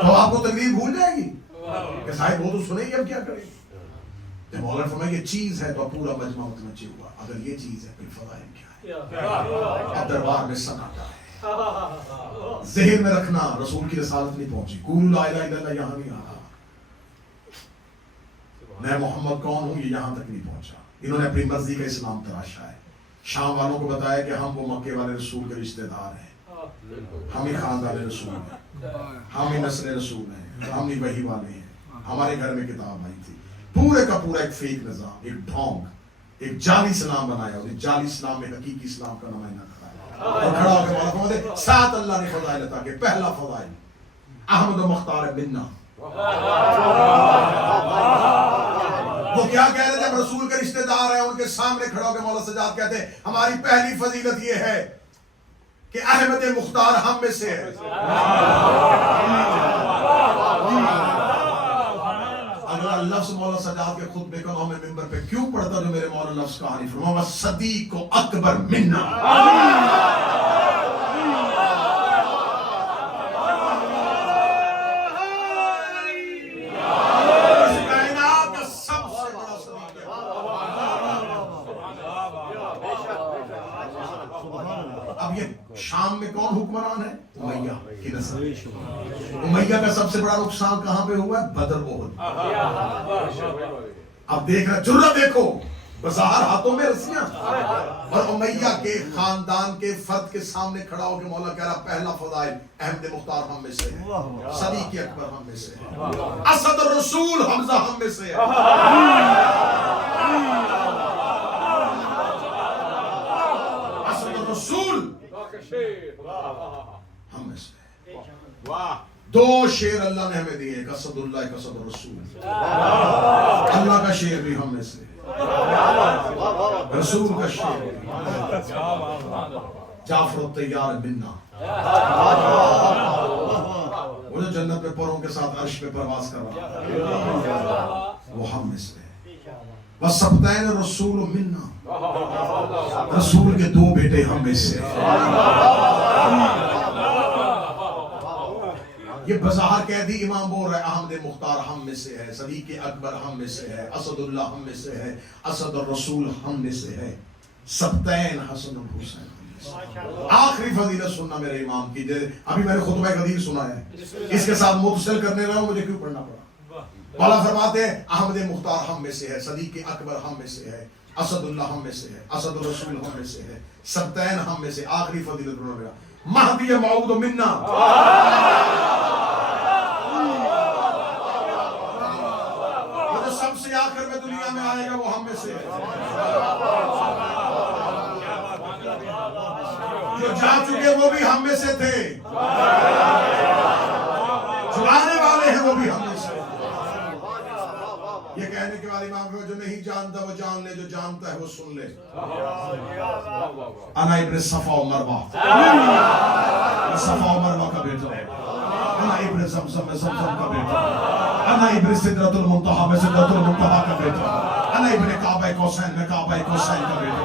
تو آپ کو تقریر بھول جائے گی کہ صاحب وہ تو سنے گی اب کیا کریں. جب مولانا فرمایا یہ چیز ہے تو پورا مجمع متوجہ ہوا. اگر یہ چیز ہے پھر فضائل کیا ہے؟ اب دربار میں سناٹا ہے. ذہن میں رکھنا رسول کی رسالت نہیں پہنچی. قولوا لا الہ الا اللہ یہاں نہیں آیا. میں محمد کون ہوں یہ یہاں تک نہیں پہنچا. انہوں نے اپنی مرضی کا اسلام تراشا ہے. شام والوں کو بتایا کہ ہم وہ مکے والے رسول کے رشتہ دار ہیں، ہم ہی خاندان رسول ہیں، ہم ہی نسل رسول ہیں، ہم ہی وحی والے ہیں، ہمارے گھر میں کتاب آئی تھی. پورے کا پورا ایک فیک نظام، ایک ڈھونگ، ایک جعلی اسلام بنایا. اور جعلی اسلام میں حقیقی اسلام کا نمائندہ کھڑا ہے. اور کھڑا ہو کے مولا فرماتے ساتھ اللہ نے فضائل عطا کیے. پہلا فضائل احمد و مختار منا. وہ کیا کہہ رہے جب رسول کے رشتہ دار ہیں ان کے سامنے کھڑا ہو کے مولا سجاد کہتے ہیں ہماری پہلی فضیلت یہ ہے کہ احمد مختار ہم میں سے ہے. اگلا لفظ مولا سجاد کے خطبے کا میں ممبر پہ کیوں پڑھتا جو میرے مولا لفظ کہانی فرمایا صدیق اکبر منا. اب یہ شام میں کون حکمران ہے؟ امیہ کی نسل. امیہ کا سب سے بڑا نقصان کہاں پہ ہوا ہے؟ بدر احد. اب دیکھ رہا جرأت دیکھو بظاہر ہاتھوں میں رسیاں اور امیہ کے خاندان کے فرد کے سامنے کھڑا ہو کے مولا کہہ رہا پہلا فضائل احمد مختار ہم میں سے ہے، صدیق اکبر ہم میں سے ہے، اسد الرسول حمزہ ہم میں سے ہے. اسد الرسول ہم میں سے. دو شیر اللہ نے ہمیں دیے، ایک اسد اللہ ایک اسد الرسول. اللہ کا شیر بھی ہم میں سے، رسول کا شیر بھی. جعفر الطیار منا، وہ جو جنت میں پروں کے ساتھ عرش پہ پرواز کر رہا وہ ہم میں سے ہے. وَسَبْتَيْنَ الرَّسُولُ مِنَّا، رسول کے دو بیٹے ہم میں سے. یہ بظاہر کہہ دی امام بول رہا ہے احمد مختار ہم میں سے ہے، صدیق اکبر ہم میں سے ہے، اسد اللہ ہم میں سے ہے، اسد الرسول ہم میں سے ہے، سبتین حسن الحسین. آخری فضیلت سننا میرے امام کی. ابھی میں نے خطبہ غدیر سنا ہے، اس کے ساتھ متصل کرنے رہا ہوں، مجھے کیوں پڑھنا پڑا. مولا فرماتے ہیں احمد مختار ہم میں سے ہے، صدیق اکبر ہم میں سے ہے، اسد اللہ ہم میں سے ہے، اسد الرسول ہم میں سے ہے، سبتین ہم میں سے. آخری فضیلت سننا میرا مہدی موعود منا، وہ جو سب سے آخر میں دنیا میں آئے گا وہ ہم میں سے ہے. جو جا چکے وہ بھی ہم میں سے تھے، جو آنے والے ہیں وہ بھی ہم میں سے. یہ کہنے کے بعد امام کو جو نہیں جانتا وہ جان لے، جو جانتا ہے وہ سن لے. انا ابن صفا و مروہ، صفا و مروہ کا بیٹا. انا ابن زمزم میں زمزم کا بیٹا. انا ابن سدرۃ المنتہا میں سدرۃ المنتہا کا بیٹا. انا ابن کعبہ کوسین میں کعبہ کوسین کا بیٹا.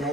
9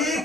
1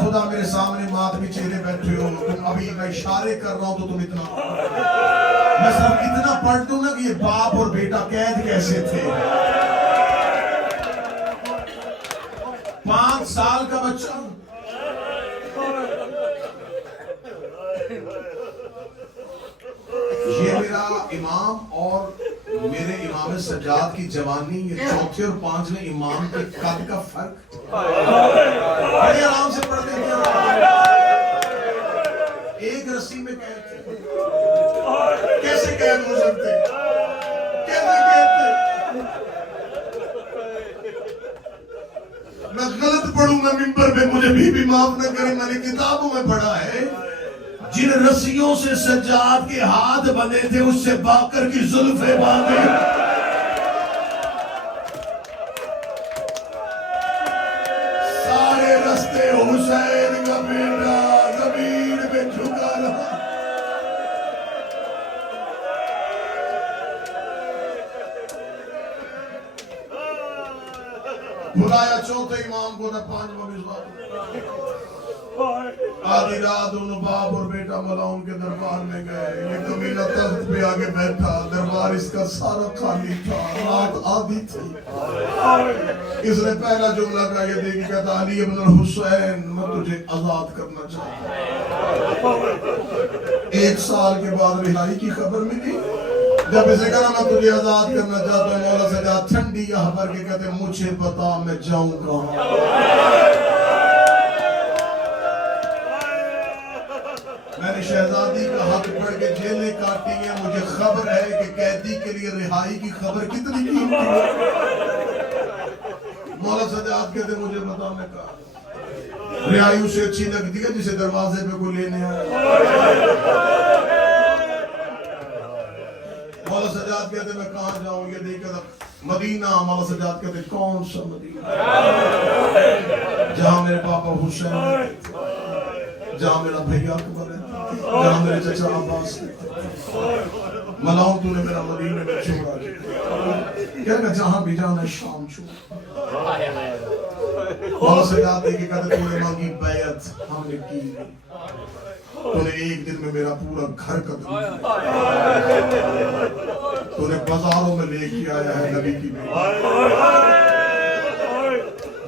خدا میرے سامنے ماتمی چہرے بیٹھے ہو، تم ابھی میں اشارے کر رہا ہوں تو تم اتنا میں صرف اتنا پڑھ دوں نا کہ یہ باپ اور بیٹا قید کیسے تھے. 5 سال کا بچہ یہ میرا امام اور میرے امام سجاد کی جوانی، یہ چوتھے اور 5ویں امام کے قد کا فرق. بڑے آرام سے پڑھ دیتے ہیں. ایک رسی میں قید تھے. کیسے قید ہو سکتے؟ کیسے قید تھے؟ میں غلط پڑھوں گا ممبر پہ، مجھے بھی معاف نہ کریں. میں نے کتابوں میں پڑھا ہے جن رسیوں سے سجاد کے ہاتھ بندھے تھے اس سے باقر کی زلفیں باندھی. سارے رستے حسین کا بیٹا زمین میں جھکا رہا. بلایا چوتھے امام کو نہ 5واں مصباح. آدھی رات دونوں باپ اور بیٹا ملاؤن کے دربار میں گئے. یہ کمینہ تخت پہ آگے بیٹھا، دربار اس کا سارا خالی تھا، رات آدھی تھی. اس نے پہلا جملہ کہا یہ دیکھ کہتا علی ابن الحسین میں تجھے آزاد کرنا چاہتا ہوں. 1 سال کے بعد رہائی کی خبر ملی. جب اسے کہا میں تجھے آزاد کرنا چاہتا ہوں، مولا سجاد ٹھنڈی یہاں پر کے کہتے مجھے بتا میں جاؤں کہاں. میں نے شہزادی کا حق پڑھ کے جیلیں کاٹی ہیں. مجھے خبر ہے کہ قیدی کے لیے رہائی کی خبر کتنی قیمتی ہے. مولا سجاد کہتے مجھے بتا. میں کہا رہائی اسے اچھی لگتی ہے جسے دروازے پہ کوئی لینے آئے. مولا سجاد کہتے میں کہاں جاؤں؟ یہ دیکھا مدینہ. مولا سجاد کہتے کون سا مدینہ؟ جہاں میرے پاپا حسین، جہاں میرا بھیا اکبر ہے، جہاں میرے چچا عباس ہے. ملاؤں تو نے میرا مدینہ میں چھوڑا. کہ میں جہاں بھی جانا شام چھوڑا. مولا سجاد دیکھے کہتے تو نے مانگی بیعت ہم نے کی. تو نے ایک دن میں میرا پورا گھر قتل کیا. تو نے بازاروں میں لے کے آیا ہے نبی کی بیٹی.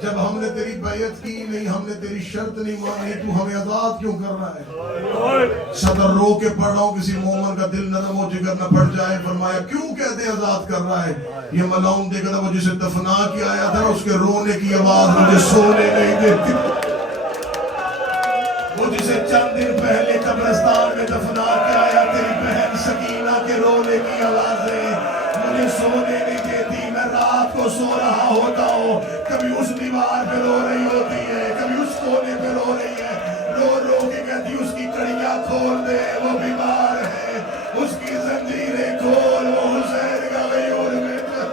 جب ہم نے تیری بیعت کی نہیں، ہم نے تیری شرط نہیں مانی، تو ہمیں آزاد کیوں کر رہا ہے؟ صدر رو کے پڑھ رہا ہوں کسی مومن کا دل نرم و جگر نہ پڑ جائے. فرمایا کیوں کہتے آزاد کر رہا ہے؟ یہ ملاؤن دیکھا تھا وہ جسے دفنا کے آیا تھا اس کے رونے کی آواز مجھے سونے نہیں دیتی. وہ جسے چند دن پہلے قبرستان میں دفنا کے آیا تیری بہن سکینہ کے رونے کی آوازیں مجھے سونے نہیں دیتی. میں رات کو سو رہا ہوتا ہوں، کبھی اس دیوار پہ رو رہی ہوتی ہے، کبھی اس کونے پہ رو رہی ہے. رو رو کے کہتی اس کی کڑیاں کھول دے، وہ بیمار ہے. اس کی زنجیریں کھول، وہ حسین کا غیور بیٹا.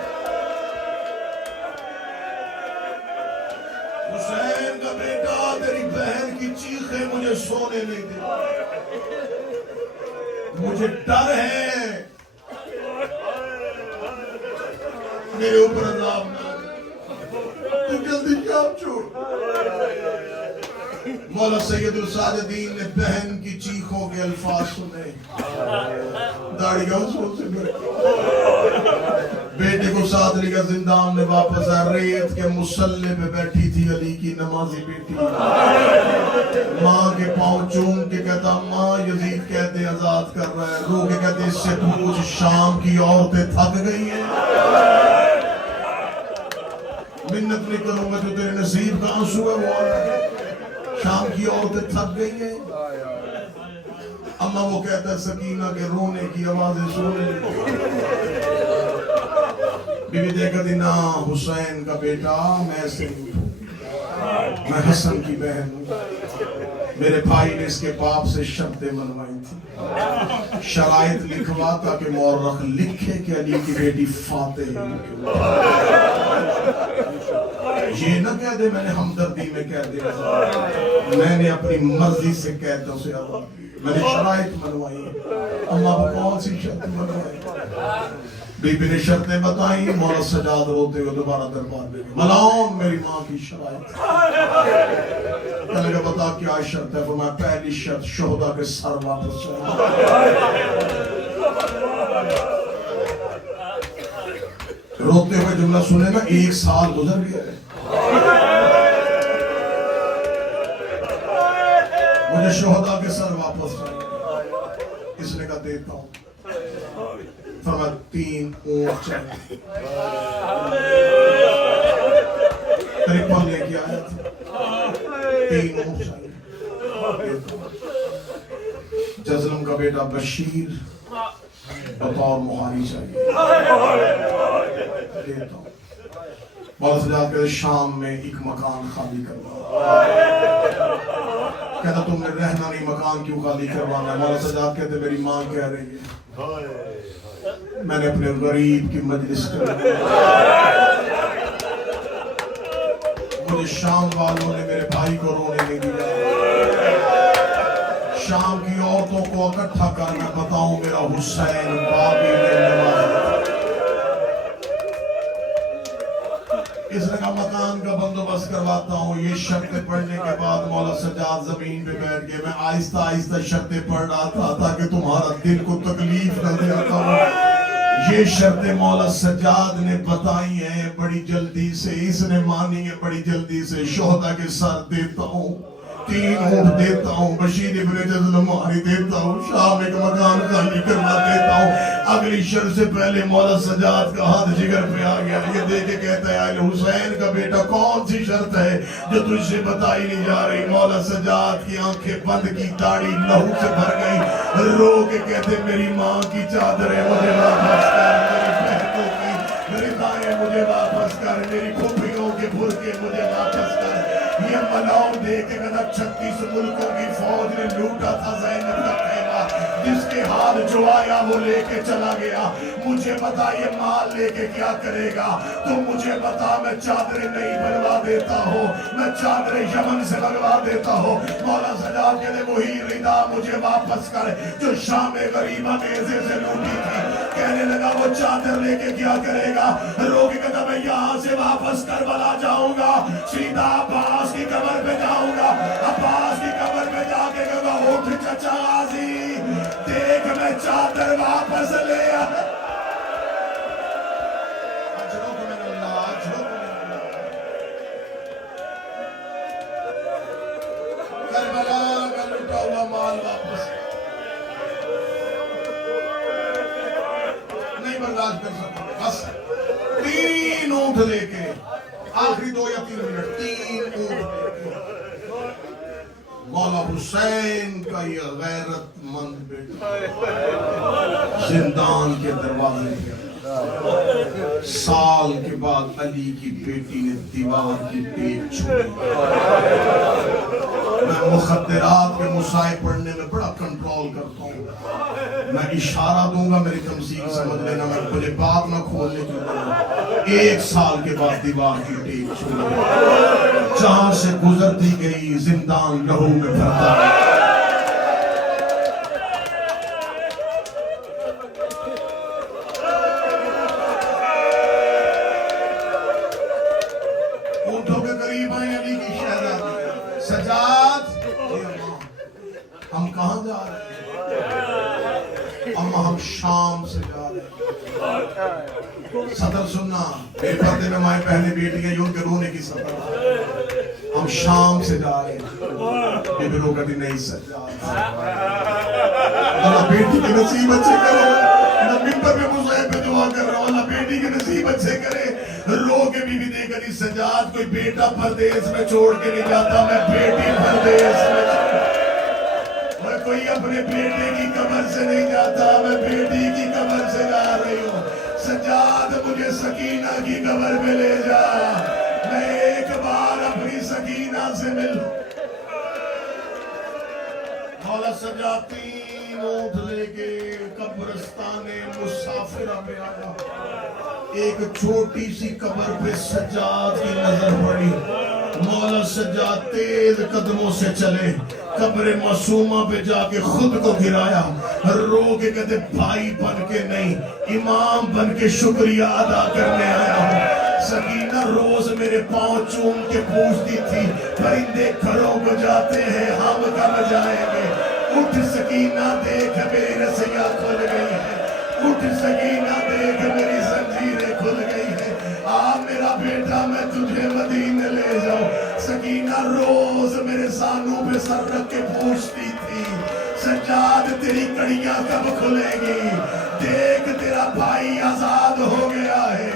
حسین کا بیٹا تیری بہن کی چیخیں مجھے سونے نہیں دیتی. مجھے ڈر ہے میرے اوپر عذاب نہ آئے. تو جلدی کام چھوڑ. مولا سید الساجدین نے بہن کی چیخوں کے الفاظ سنے. داڑھی کا حصول سے بھر بیٹے کو ساتھ لے کر زندان میں واپس آیا. ریت کے مسلح پہ بیٹھی تھی علی کی نمازی بیٹی. ماں کے پاؤں چوم کے کہتا ماں یزید کہتے آزاد کر رہا ہے. رو کے کہتے اس سے پوچھ شام کی عورتیں تھک گئی ہیں. منت نہیں کروں گا جو تیرے نصیب کا آنسو ہے وہ آنا ہے. شام کی عورتیں تھک گئی ہیں. اما وہ کہتا ہے سکینہ کے رونے کی آوازیں سونے لگی. بی بی دیکھا دی نا حسین کا بیٹا میں ایسے نہیں ہوں. میں حسن کی بہن ہوں. میرے بھائی نے اس کے باپ سے شرطیں منوائی تھی. شرائط لکھوا تاکہ مورخ لکھے کہ علی کی بیٹی فاتح ہے. یہ نہ کہہ دے میں نے ہمدردی میں کہہ دیا. میں نے اپنی مرضی سے قیدوں سے آزاد. میں نے شرائط منوائی. اما وہ کون سی شرط منوائی؟ بی بی نے شرطیں بتائیں. مولا سجاد روتے ہوئے دوبارہ دربار میں گئے. ملعون میری ماں کی شرائط. کہنے لگا بتا کیا شرط ہے؟ فرمایا پہلی شرط شہداء کے سر واپس چاہیے. روتے ہوئے جملہ سنے نا 1 سال گزر گیا ہے. مجھے شہداء کے سر واپس چاہیے. اس نے کہا دیتا ہوں. فرمایا 3 اونٹ چاہیے. 53 لے کے آیا تھا. 3 اونٹ چاہیے. جزلم کا بیٹا بشیر بطور مہاری چاہیے. دیتا ہوں. مولا سجاد کہتے شام میں ایک مکان خالی کروا. کہتا تم نے رہنا نہیں, مکان کیوں خالی کروانا ہے؟ مولا سجاد کہتے میری ماں کہہ رہی ہے میں نے اپنے غریب کی مجلس کر. مجھے شام والوں نے میرے بھائی کو رونے نہیں دیا. شام کی عورتوں کو اکٹھا کر میں بتاؤں میرا حسین بابی میں نواز. اس نے کہا مکان کا بندوبست کرواتا ہوں. یہ شرطیں پڑھنے کے بعد مولا سجاد زمین پہ بیٹھ گئے. میں آہستہ آہستہ شرطیں پڑھ رہا تھا تاکہ تمہارا دل کو تکلیف نہ دیتا ہوں. یہ شرطیں مولا سجاد نے بتائی ہیں بڑی جلدی سے. اس نے مانی ہے بڑی جلدی سے. شہداء کے سر دیتا ہوں, 3 اونٹ دیتا ہوں, بشیر ابن جزلم مہاری دیتا ہوں, شام ایک مکان خالی کروا دیتا ہوں. اگلی شرط سے پہلے مولا سجاد کا ہاتھ جگر پہ آ گیا. یہ دیکھ کے کہتا ہے اہل حسین کا بیٹا کون سی شرط ہے جو تجھ سے بتائی نہیں جا رہی؟ مولا سجاد کی آنکھیں بند کی, داڑھی لہو سے بھر گئی. رو کے کہتے میری ماں کی چادریں مجھے واپس کر, میری بہنوں کی ردائیں مجھے واپس کر, میری پھوپھیوں کے برقعے مجھے واپس کر. یہ ملعون دیکھ کے کہتا 36 ملکوں کی فوج نے لوٹا تھا زینب کا خیمہ, جس کے ہاتھ جو آیا وہ لے کے چلا گیا. مجھے بتا یہ مال لے کے کیا کرے گا؟ تو مجھے بتا میں چادریں نہیں بنوا دیتا ہوں, میں چادریں یمن سے منگوا دیتا ہوں. مولا سجاد کہتے وہی ردا مجھے واپس کر جو شام غریبہ نیزے سے لوٹی تھی. کہنے لگا وہ چادر لے کے کیا کرے گا؟ رو کے کہتا میں یہاں سے واپس کربلا جاؤں گا, سیدھا عباس کی قبر پہ جاؤں گا. عباس کی قبر پہ جا کے کہا اٹھ چچا غازی, دیکھ میں چادر واپس لے آیا. کربلا کا لوٹا ہوا مال واپس نہیں برداشت کر سکتا. بس 3 اونٹ لے کے, آخری 2 یا 3 منٹ, 3 اونٹ لے کے مولا حسین کا یہ غیرت مند بیٹا زندان کے دروازے پہ. سال کے بعد علی کی بیٹی نے دیوار کی ٹیک چھوڑی. میں مخدرات کے مسائل پڑھنے میں بڑا کنٹرول کرتا ہوں. میں اشارہ دوں گا میری تمثیل سمجھ لینا, میں مجھے بات نہ کھولنے کی ضرورت. 1 سال کے بعد دیوار کی ٹیک چھوڑی, جہاں سے گزرتی گئی زندان لہو میں بھرتا ہے. اونٹوں کے قریب آئے علی کی شہزادی. سجاد ہم کہاں جا رہے ہیں؟ ہم شام سے جا رہے ہیں. صدر سننا, میرے پردے میں مائیں پہنے بیٹی ہیں, ان کے رونے کی صدر. ہم شام سے جا رہے ہیں. بے رو کبھی نہیں سجاد, اللہ بیٹی کے نصیب اچھے کرے. میں ممبر پہ مصیب پہ دعا کر رہا ہوں, اللہ بیٹی کے نصیب اچھے کرے. رو کے بھی دیکھ کر سجاد کوئی بیٹا پردیس میں چھوڑ کے نہیں جاتا, میں بیٹی پردیس میں میں کوئی اپنے بیٹے کی قبر سے نہیں جاتا, میں بیٹی کی قبر سے جا رہی ہوں. سجاد مجھے سکینہ کی قبر پہ لے جا, میں ایک بار اپنی سکینہ سے ملوں. مولا سجاد 3 اونٹ لے کے قبرستان مسافرہ پہ آیا. ایک چھوٹی سی قبر پہ سجاد کی نظر پڑی. مولا سجاد تیز قدموں سے چلے, قبر معصومہ پہ جا کے خود کو گرایا, رو کے کہتے بھائی بن کے نہیں امام بن کے شکریہ ادا کرنے آیا ہوں. سکینہ روز میرے پاؤں چوم کے پوچھتی تھی پرندے گھروں کو جاتے ہیں ہم کب جائیں گے. اٹھ سکینہ دیکھ میری رسیاں کھل گئی ہیں, اٹھ سکینہ دیکھ میری زنجیریں کھل گئی ہیں, آ میرا بیٹا میں تجھے مدینے لے جاؤں. سکینہ روز میرے زانوں پہ سر رکھ کے پوچھتی تھی سجاد تیری کڑیاں کب کھلے گی, دیکھ تیرا بھائی آزاد ہو گیا ہے.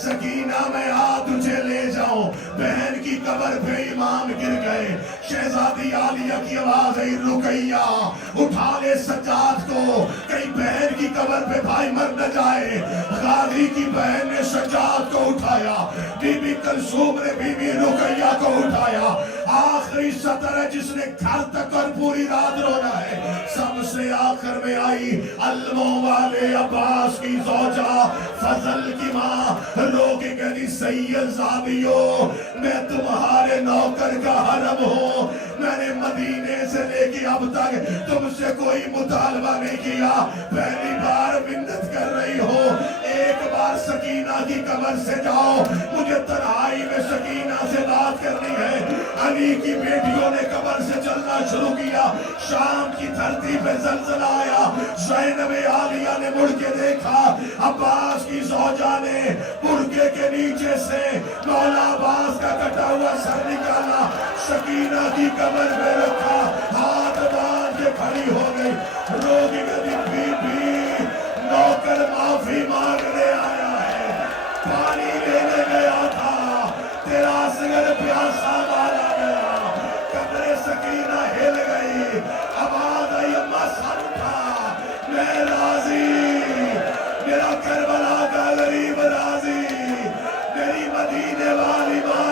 سکینہ میں آ تجھے لے جاؤں. بہن کی قبر پہ امام گر گئے. شہزادی عالیہ کی آواز ہے رقیہ اٹھا لے سجاد کو, کئی بہن کی قبر پہ بھائی مر نہ جائے. غازی کی بہن نے سجاد کو اٹھایا, بی بی کلثوم نے بی بی رقیہ کو اٹھایا. آخری سطر ہے جس نے گھر تک اور پوری رات رونا ہے. سب سے آخر میں آئی علموں والے عباس کی زوجہ فضل کی ماں, رو کے کہنی سید زادیو میں تمہارے نوکر کا حرم ہوں, میں نے مدینے سے لے کے اب تک تم سے کوئی مطالبہ نہیں کیا, پہلی بار منت کر رہی ہو, ایک بار سکینہ کی قبر سے جاؤ, مجھے تنہائی میں سکینہ سے بات کرنی ہے. علی کی بیٹیوں نے قبر سے چلنا شروع کیا. شام کی دھرتی پہ زلزلہ آیا. زینب عالیہ نے مڑ کے دیکھا, عباس کی زوجہ نے برقعے کے نیچے سے مولا عباس کا کٹا ہوا سر نکالا, سکینہ کی قبر میں رکھا, ہاتھ باندھ کے کھڑی ہو گئی. روگی گدی بی بی نوکر معافی مانگنے آیا ہے, پانی لینے گیا تھا, تیرا اصغر پیاسا مارا گیا. قبر سکینہ ہل گئی, آواز آئی اماں سر اٹھا, میں راضی, میرا کربلا کا غریب راضی, میری مدینے والی ماں